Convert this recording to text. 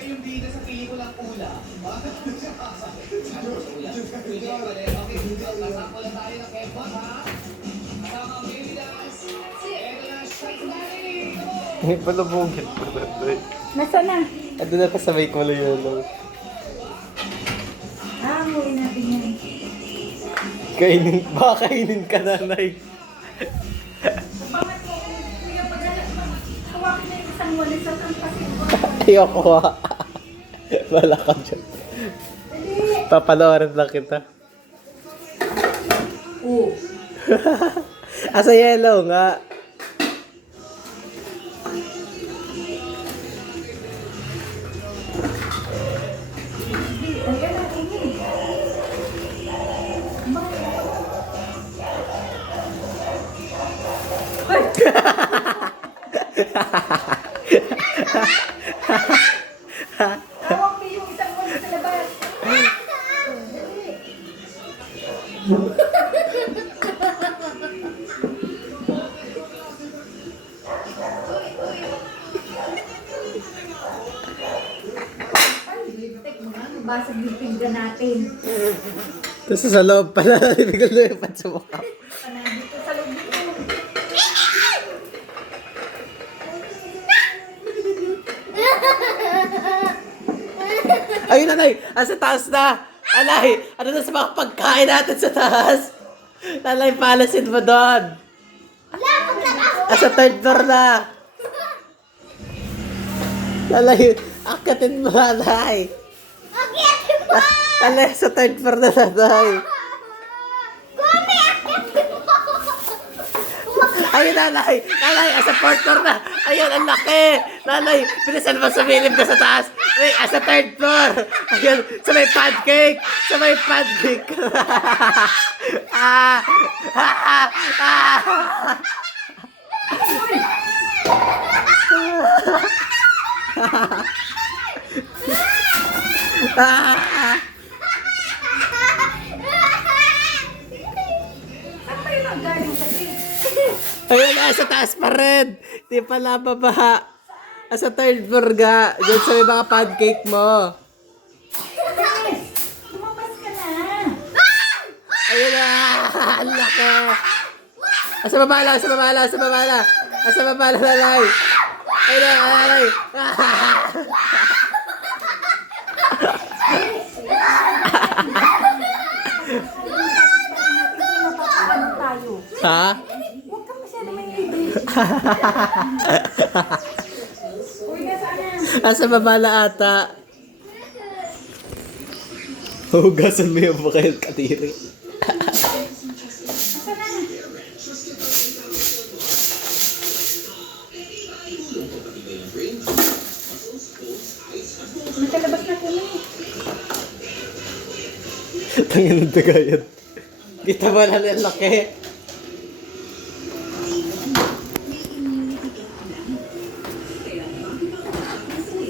siya yung bida sa pelikulang Ula. Bakit siya Ano? Ula? Okay, masako na tayo ng Kevbot, ha? Kasama ang baby dance. Eto na, Shake Daddy! Come on! May palabungin pa na ito eh. Nasaan na? Ando na sa may kulay yellow. Huli natin yan. Kainin, baka kainin ka nanay. Hawakin na yung isang walis at ang pasiwa. Ayoko ha. Wala ka dyan. Dali! Papanoorin lang kita. Oo. Asa yellow nga. Ayan ang ingin. Hawak mo yung isang walis sa labas. Dali! Basag yung pinggan natin. Tapos sa loob pala, biglang lumipat sa mukha. Nandito sa loob nito. Ayun nanay, asa taas na. Alay, ano na sa mga pagkain natin sa taas? Nanay, palasin mo doon. Asa third floor na. Nanay, akatin mo nanay. Alay, sa third floor na nanay. Ayun nanay, nanay, asa fourth floor na. Ayun, ang laki. Nanay, pinisan mo sumilip ka sa taas. Wait, asa third floor. Ayun, sa may pancake. Sa may pancake. ah, ah, ah. Ah. Saan pa yun ang galing kasi? Ayun, nasa taas pa rin. Di pala baba. Asa third floor ga. Diyan sa may mga pancake mo. Yes! Lumabas ka na! Ayun na. Ang laki. Asa baba lang, asa baba lang, asa baba lang. Asa baba lang, lalay. Ayun na, lalay. Ano tayo? Ha? Huwag ka masyado may libre. Uy, nasaan na? Asa baba lang ata. Hugasan mo yung bukay ng katiri. Nasaan na? Nakalabas na kami. Tangin ng tagayan. Kita ba na ang laki?